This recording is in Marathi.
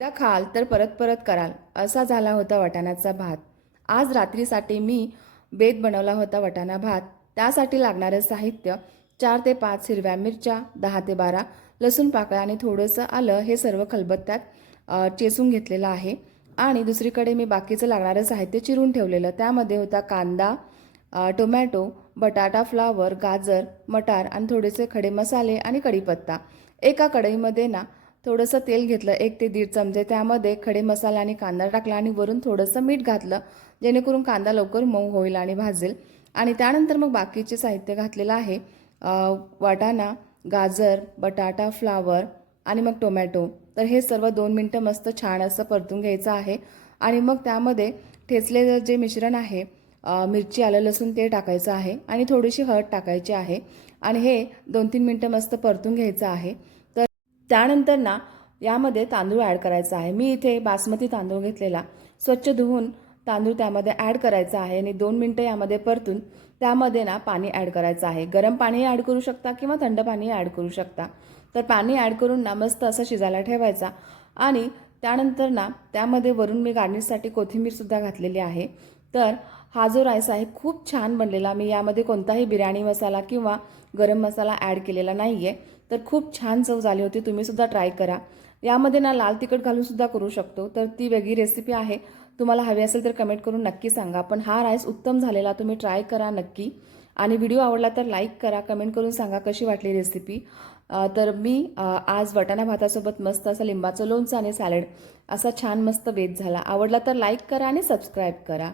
एकदा खाल तर परत परत कराल असा झाला होता वाटाण्याचा भात। आज रात्रीसाठी मी बेत बनवला होता वाटाणा भात। त्यासाठी लागणारे साहित्य 4 ते 5 हिरव्या मिरच्या, 10 ते 12 लसूण पाकळ्या आणि थोडंसं आलं हे सर्व खलबत्त्यात चेचून घेतलेलं आहे। आणि दुसरीकडे मी बाकीचं लागणारं साहित्य चिरून ठेवलेलं, त्यामध्ये होता कांदा, टोमॅटो, बटाटा, फ्लावर, गाजर, मटार आणि थोडेसे खडे मसाले आणि कढीपत्ता। एका कढईमध्ये ना थोडंसं तेल घेतलं, 1 ते 1.5 चमचे, त्यामध्ये खडे मसाला आणि कांदा टाकला आणि वरून थोडंसं मीठ घातलं, जेणेकरून कांदा लवकर मऊ होईल आणि भाजेल। आणि त्यानंतर मग बाकीचे साहित्य घातलेलं आहे, वाटाणा, गाजर, बटाटा, फ्लावर आणि मग टोमॅटो। तर हे सर्व 2 मिनटं मस्त छान असं परतून घ्यायचं आहे। आणि मग त्यामध्ये ठेचलेलं जे मिश्रण आहे, मिरची, आलं, लसूण ते टाकायचं आहे आणि थोडीशी हळद टाकायची आहे आणि हे 2-3 मिनटं मस्त परतून घ्यायचं आहे। तर त्यानंतर ना यामध्ये तांदूळ ॲड करायचा आहे। मी इथे बासमती तांदूळ घेतलेला, स्वच्छ धुवून तांदूळ त्यामध्ये ॲड करायचा आहे आणि 2 मिनटं यामध्ये परतून त्यामध्ये ना पाणी ॲड करायचं आहे। गरम पाणी ॲड करू शकता किंवा थंड पाणी ॲड करू शकता। तर पाणी ॲड करून ना मस्त असं शिजायला ठेवायचा आणि त्यानंतर ना त्यामध्ये वरून मी गार्निशसाठी कोथिंबीरसुद्धा घातलेली आहे। तर हा जो राईस आहे खूप छान बनलेला, मी यामध्ये कोणताही बिर्याणी मसाला किंवा गरम मसाला ॲड केलेला नाही आहे। तर खूप छान चव झाली होती, तुम्हीसुद्धा ट्राय करा। यामध्ये ना लाल तिखट घालूनसुद्धा करू शकतो, तर ती वेगळी रेसिपी आहे। तुम्हाला हवी असेल तर कमेंट करून नक्की सांगा। पण हा राईस उत्तम झालेला, तुम्ही ट्राय करा नक्की। आणि व्हिडिओ आवडला तर लाईक करा, कमेंट करून सांगा कशी वाटली रेसिपी। तर मी आज वाटाणा भातासोबत मस्त असं लिंबाचं लोणचं आणि सॅलड असा छान मस्त बेत झाला। आवडला तर लाईक करा आणि सबस्क्राईब करा।